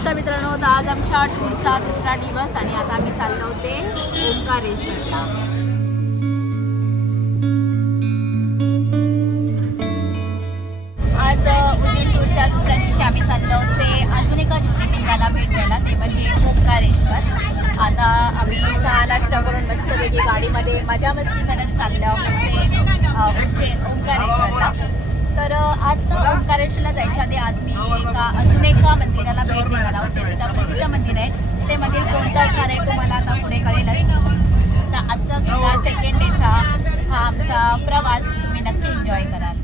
नमस्कार मित्रांनो, आज आमच्या टूरचा दुसरा दिवस आणि आता आम्ही चाललो होते ओंकारेश्वरला। आज उज्जैन टूरच्या दुसऱ्या दिवशी आम्ही चाललो होते अजून एका ज्योतिर्लिंगाला भेट द्यायला, ते म्हणजे ओंकारेश्वर। आता आम्ही चहा नाश्ता करून मस्तपैकी गाडीमध्ये मजा मस्ती करत चाललो उज्जैन ओंकारेश्वरला। तर आता ओंकारेश्वरला जायच्या आधी आज मी अजून एका मंदिराला भेट देणार आहोत। ते सुद्धा प्रसिद्ध मंदिर आहे। ते मंदिर कोणतं असणार आहे तुम्हाला आता पुढे कळेलच। तर आजचा सुद्धा सेकंड डेचा हा आमचा प्रवास तुम्ही नक्की एन्जॉय कराल।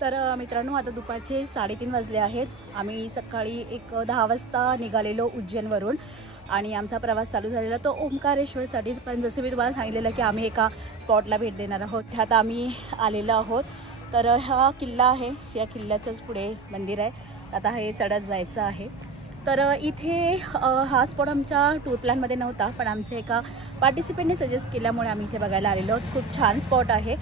तर मित्रांनो, आता दुपारचे 3:30 वाजले आहेत। आम्ही सकाळी एक 10 वाजता निघालेलो उज्जैनवरून आणि आमचा प्रवास चालू झालेला तो ओंकारेश्वरसाठी। पण जसे मी तुम्हाला सांगितलेलं की आम्ही एका स्पॉटला भेट देणार आहोत, त्यात आम्ही आलेलो आहोत। तर हा किल्ला आहे, या किल्ल्याच्याच पुढे मंदिर आहे। आता हे चढत जायचं आहे। तर इथे हा स्पॉट आमच्या टूर प्लॅनमध्ये नव्हता, पण आमच्या एका पार्टिसिपेंटने सजेस्ट केल्यामुळे आम्ही इथे बघायला आलेलो आहोत। खूप छान स्पॉट आहे।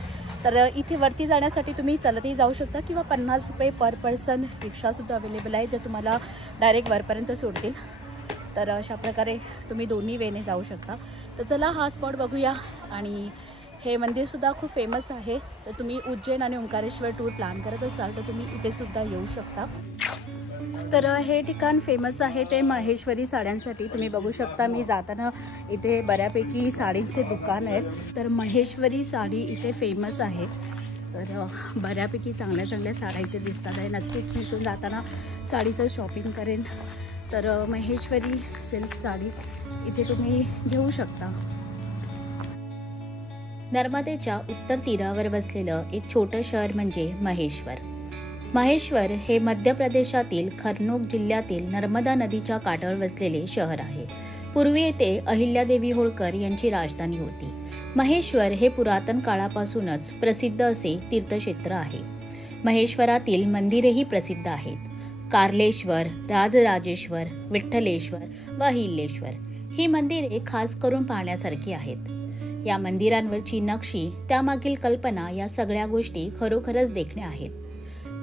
तर इथे वरती जाण्यासाठी तुम्ही चालतही जाऊ शकता किंवा 50 रुपये पर पर्सन रिक्षासुद्धा अवेलेबल आहे, जे तुम्हाला डायरेक्ट वरपर्यंत सोडतील। तर अशा प्रकारे तुम्ही दोन्ही वेने जाऊ शकता। तर चला हा स्पॉट बघूया। आणि हे मंदिरसुद्धा खूप फेमस आहे। तर तुम्ही उज्जैन आणि ओंकारेश्वर टूर प्लॅन करत असाल तर तुम्ही इथेसुद्धा येऊ शकता। तर हे ठिकाण फेमस आहे ते महेश्वरी साड्यांसाठी। तुम्ही बघू शकता, मी जाताना इथे बऱ्यापैकी साडींचे दुकान आहेत। तर महेश्वरी साडी इथे फेमस आहे। तर बऱ्यापैकी चांगल्या चांगल्या साड्या इथे दिसतात आहे। नक्कीच मी इथून जाताना साडीचं शॉपिंग करेन। तर महेश्वरी सिल्क साडी इथे तुम्ही घेऊ शकता। नर्मदेच्या उत्तर तीरावर बसलेलं एक छोटं शहर म्हणजे महेश्वर। महेश्वर हे मध्य प्रदेशातील खरनोक जिल्ह्यातील नर्मदा नदीच्या काठावर बसलेले शहर आहे। पूर्वी येथे अहिल्यादेवी होळकर यांची राजधानी होती। महेश्वर हे पुरातन काळापासूनच प्रसिद्ध असे तीर्थक्षेत्र आहे। महेश्वरातील मंदिरेही प्रसिद्ध आहेत। कार्लेश्वर, राजराजेश्वर, विठ्ठलेश्वर व अहिल्याश्वर ही मंदिरे खास करून पाहण्यासारखी आहेत। या मंदिरांवरची नक्षी, त्यामागील कल्पना या सगळ्या गोष्टी खरोखरच देखण्या आहेत।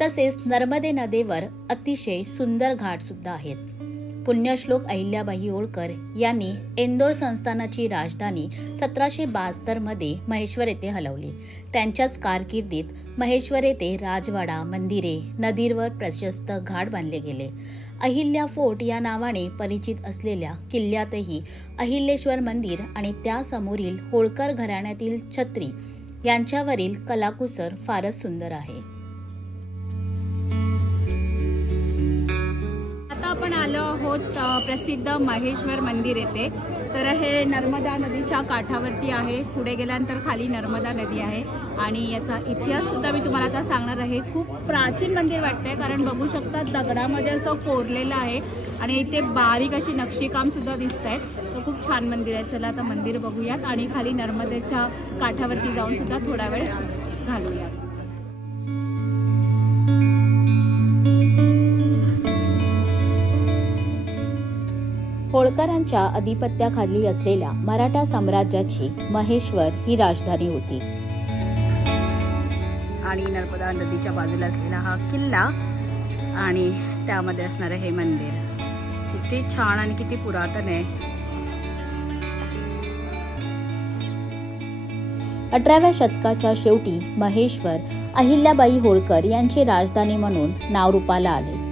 तसेच नर्मदे नदीवर अतिशय सुंदर घाट सुद्धा आहेत। पुण्यश्लोक अहिल्याबाई होळकर यांनी इंदोर संस्थानाची राजधानी 1772 मध्ये महेश्वर येथे हलवली। त्यांच्याच कारकिर्दीत महेश्वर येथे राजवाडा, मंदिरे, नदीवर प्रशस्त घाट बांधले गेले। अहिल्या फोर्ट या नावाने परिचित असलेल्या किल्ल्यातही अहिल्याश्वर मंदिर आणि त्यासमोरील होळकर घराण्यातील छत्री यांच्यावरील कलाकुसर फारच सुंदर आहे। आता आपण आलो आहोत प्रसिद्ध महेश्वर मंदिर येथे। तर हे नर्मदा नदीच्या काठावरती आहे। पुढे गेल्यानंतर खाली नर्मदा नदी आहे आणि याचा इतिहास सुद्धा मी तुम्हाला आता सांगणार आहे। खूप प्राचीन मंदिर वाटतंय, कारण बघू शकता दगडामध्ये असं कोरलेलं आहे आणि इथे बारीक अशी नक्षीकाम सुद्धा दिसतंय। तर खूप छान मंदिर आहे। चला आता मंदिर बघूयात आणि खाली नर्मदेच्या काठावरती जाऊन सुद्धा थोडा वेळ घालूयात। होळकरांच्या अधिपत्याखाली असलेल्या मराठा साम्राज्याची महेश्वर ही राजधानी होती। आणि नर्मदा नदीच्या बाजूला असलेला हा किल्ला आणि त्यामध्ये असणारं हे मंदिर किती छान आणि किती पुरातन आहे। 18व्या शतकाच्या शेवटी महेश्वर अहिल्याबाई होळकर यांची राजधानी म्हणून नाव रूपाला आले।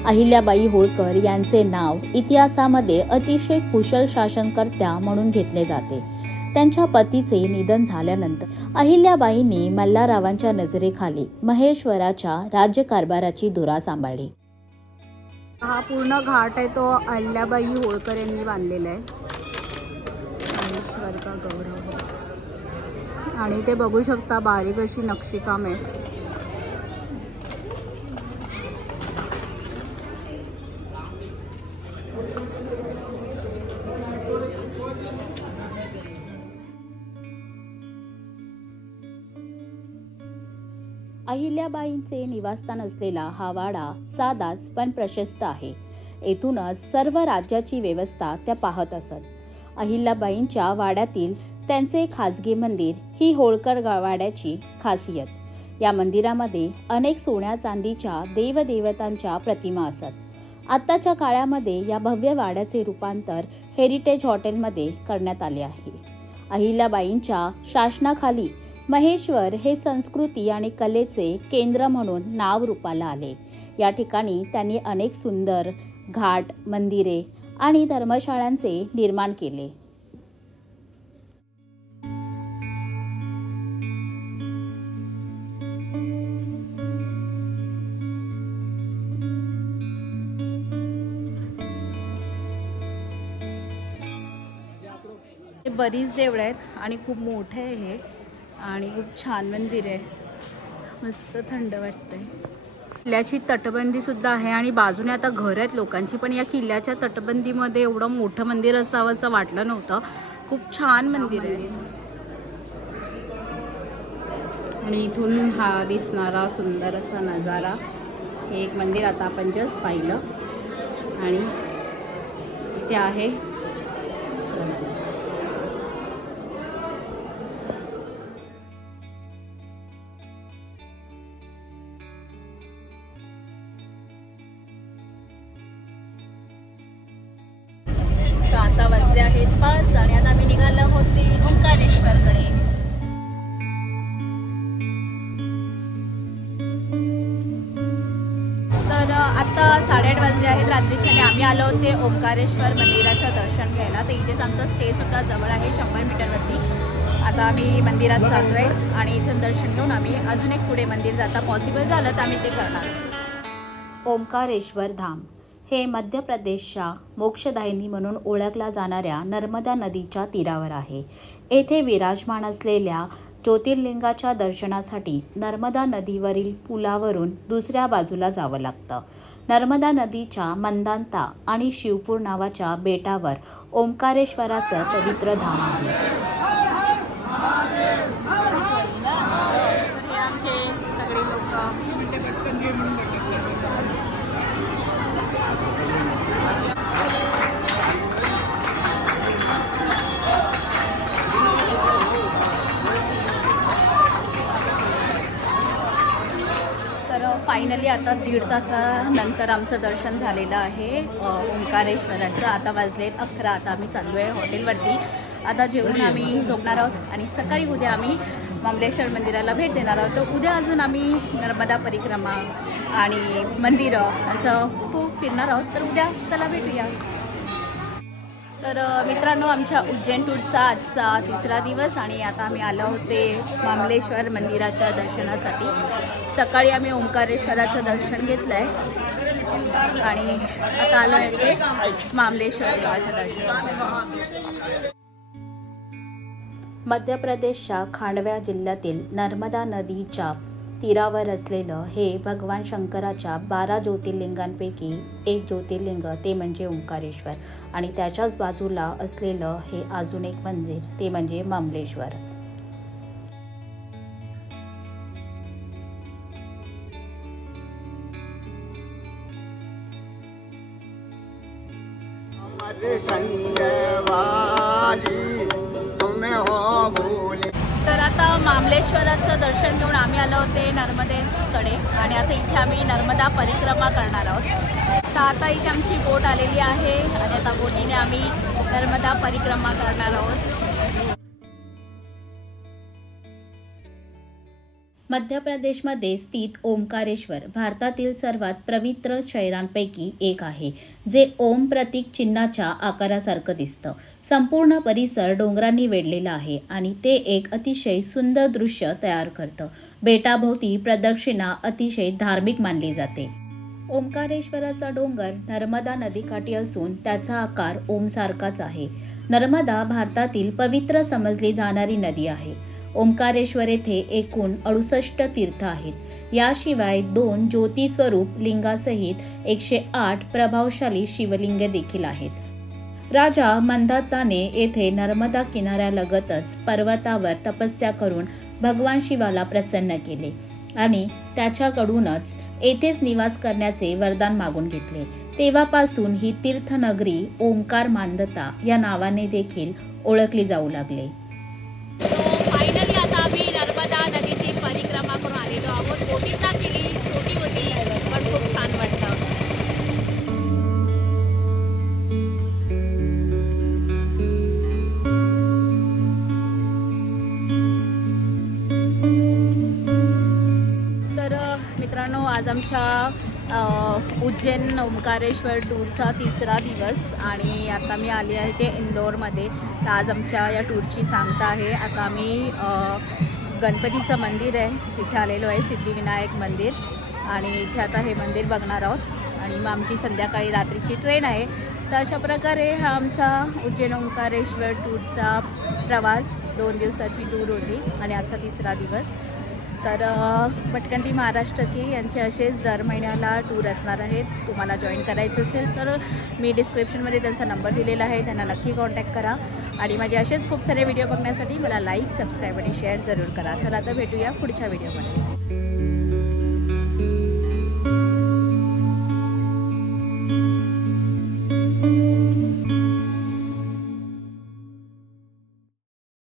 अहिल्याबाई होळकर यांचे नाव इतिहासामध्ये अतिशय कुशल शासनकर्त्या म्हणून घेतले जाते। त्यांच्या पतीचे निधन झाल्यानंतर अहिल्याबाईंनी मल्हाररावांच्या नजरेखाली महेश्वराच्या राज्यकारभाराची धुरा सांभाळली। हा पूर्ण घाट आहे तो अहिल्याबाई होळकर यांनी बांधलेला आहे। महेश्वर का गौरव। आणि ते बघू शकता बारीक अशी नक्षीकाम आहे। अहिल्याबाईंचे निवासस्थान असलेला हा वाडा साधाच पण प्रशस्त आहे। येथूनच सर्व राज्याची व्यवस्था त्या पाहत असत। अहिल्याबाईंच्या वाड्यातील त्यांचे खाजगी मंदिर ही होळकर वाड्याची खासियत। या मंदिरामध्ये अनेक सोन्या चांदीच्या देवदेवतांच्या प्रतिमा असत आत्ताच्या काळामध्ये या भव्य वाड्याचे रूपांतर हेरिटेज हॉटेलमध्ये करण्यात आले आहे. अहिल्याबाईंच्या शासनाखाली महेश्वर हे संस्कृती आणि कलेचे केंद्र म्हणून नाव रूपाला आले. या ठिकाणी त्यांनी अनेक सुंदर घाट, मंदिरे आणि धर्मशाळांचे निर्माण केले. बरीच देवळं आहेत आणि खूप मोठं आहे हे आणि खूप छान मंदिर आहे. मस्त थंड वाटतंय. किल्ल्याची तटबंदी सुद्धा आहे आणि बाजूने आता घर आहेत लोकांची, पण या किल्ल्याच्या तटबंदीमध्ये एवढं मोठं मंदिर असावं असं वाटलं नव्हतं. खूप छान मंदिर आहे आणि इथून हा दिसणारा सुंदर असा नजारा. हे एक मंदिर आता आपण जस्ट पाहिलं आणि इथे आहे आता वाजले आहेत 5 आणि आता आम्ही निघालो होते ओंकारेश्वरकडे. तर आता 8:30 वाजले आहेत रात्रीचे आणि आम्ही आलो होते ओंकारेश्वर मंदिराचं दर्शन घ्यायला. तर इथेच आमचा स्टे सुद्धा जवळ आहे 100 मीटरवरती. आता आम्ही मंदिरात जातोय आणि इथून दर्शन घेऊन आम्ही अजून एक पुढे मंदिर जाता पॉसिबल झालं तर आम्ही ते करणार. ओंकारेश्वर धाम हे मध्य प्रदेशच्या मोक्षदायिनी म्हणून ओळखला जाणाऱ्या नर्मदा नदीच्या तीरावर आहे. येथे विराजमान असलेल्या ज्योतिर्लिंगाच्या दर्शनासाठी नर्मदा नदीवरील पुलावरून दुसऱ्या बाजूला जावं लागतं. नर्मदा नदीच्या मंदांता आणि शिवपूर नावाच्या बेटावर ओंकारेश्वराचं पवित्र धाम आहे. फायनली आता 1.5 तासानंतर आमचं दर्शन झालेलं आहे ओंकारेश्वराचं. आता वाजलेत 11. आता आम्ही चाललो आहे हॉटेलवरती. आता जेवून आम्ही झोपणार आहोत आणि सकाळी उद्या आम्ही मामलेश्वर मंदिराला भेट देणार आहोत. तर उद्या अजून आम्ही नर्मदा परिक्रमा आणि मंदिरं असं खूप फिरणार आहोत. तर उद्या चला भेटूया. तर मित्रांनो, आमच्या उज्जैन टूरचा आजचा 3रा दिवस आणि आता आम्ही आलो होते मामलेश्वर मंदिराच्या दर्शनासाठी. सकाळी आम्ही ओंकारेश्वराचं दर्शन घेतलं आहे आणि आता आलो आहे मामलेश्वर देवाच्या दर्शनासाठी. मध्य प्रदेशच्या खांडवा जिल्ह्यातील नर्मदा नदीच्या तीरावर असलेलं हे भगवान शंकराच्या 12 ज्योतिर्लिंगांपैकी एक ज्योतिर्लिंग ते म्हणजे ओंकारेश्वर आणि त्याच्याच बाजूला असलेलं हे अजून एक मंदिर ते म्हणजे मामलेश्वर. तर आता मामलेश्वराचं दर्शन घेऊन आम्ही आलो होते नर्मदेकडे आणि आता इथे आम्ही नर्मदा परिक्रमा करणार आहोत. तर आता इथे आमची बोट आलेली आहे आणि आता बोटीने आम्ही नर्मदा परिक्रमा करणार आहोत. मध्य प्रदेशमध्ये स्थित ओंकारेश्वर भारतातील सर्वात पवित्र शहरांपैकी एक आहे, जे ओम प्रतीक चिन्हाच्या आकारासारखं दिसतं. संपूर्ण परिसर डोंगरांनी वेढलेला आहे आणि ते एक अतिशय सुंदर दृश्य तयार करतं. बेटाभोवती प्रदक्षिणा अतिशय धार्मिक मानली जाते. ओंकारेश्वराचा डोंगर नर्मदा नदीकाठी असून त्याचा आकार ओमसारखाच आहे. नर्मदा भारतातील पवित्र समजली जाणारी नदी आहे. ओंकारेश्वर येथे एकूण 68 तीर्थ आहेत. याशिवाय 2 ज्योतिस्वरूप लिंगासहित 108 प्रभावशाली शिवलिंगे देखील आहेत. राजा मंदाताने येथे नर्मदा किनाऱ्यालगतच पर्वतावर तपस्या करून भगवान शिवाला प्रसन्न केले आणि त्याच्याकडूनच येथेच निवास करण्याचे वरदान मागून घेतले. तेव्हापासून ही तीर्थनगरी ओंकार मांदता या नावाने देखील ओळखली जाऊ लागले. फायनली आता आम्ही नर्मदा नदीची परिक्रमा करून आलेलो आहोत. बोटीचा केली छोटी होती पण खूप छान वाटतं. आमच्या उज्जैन ओंकारेश्वर टूरचा 3रा दिवस आणि आता मी आली आहे ते इंदोरमध्ये. तर आज आमच्या या टूरची सांगता आहे. आता आम्ही गणपतीचं मंदिर आहे तिथे आलेलो आहे, सिद्धिविनायक मंदिर, आणि इथे आता हे मंदिर बघणार आहोत आणि मग आमची संध्याकाळी रात्रीची ट्रेन आहे. तर अशा प्रकारे हा आमचा उज्जैन ओंकारेश्वर टूरचा प्रवास, 2 दिवसाची टूर होती आणि आजचा 3रा दिवस. तर भटकंती महाराष्ट्राची यांचे असेच दर महिन्याला टूर असणार आहेत. तुम्हाला जॉईन करायचं असेल तर मी डिस्क्रिप्शनमध्ये त्यांचा नंबर दिलेला आहे, त्यांना नक्की कॉन्टॅक्ट करा. आणि माझे असेच खूप सारे व्हिडिओ बघण्यासाठी मला लाईक, सबस्क्राईब आणि शेअर जरूर करा. चला आता भेटूया पुढच्या व्हिडिओमध्ये.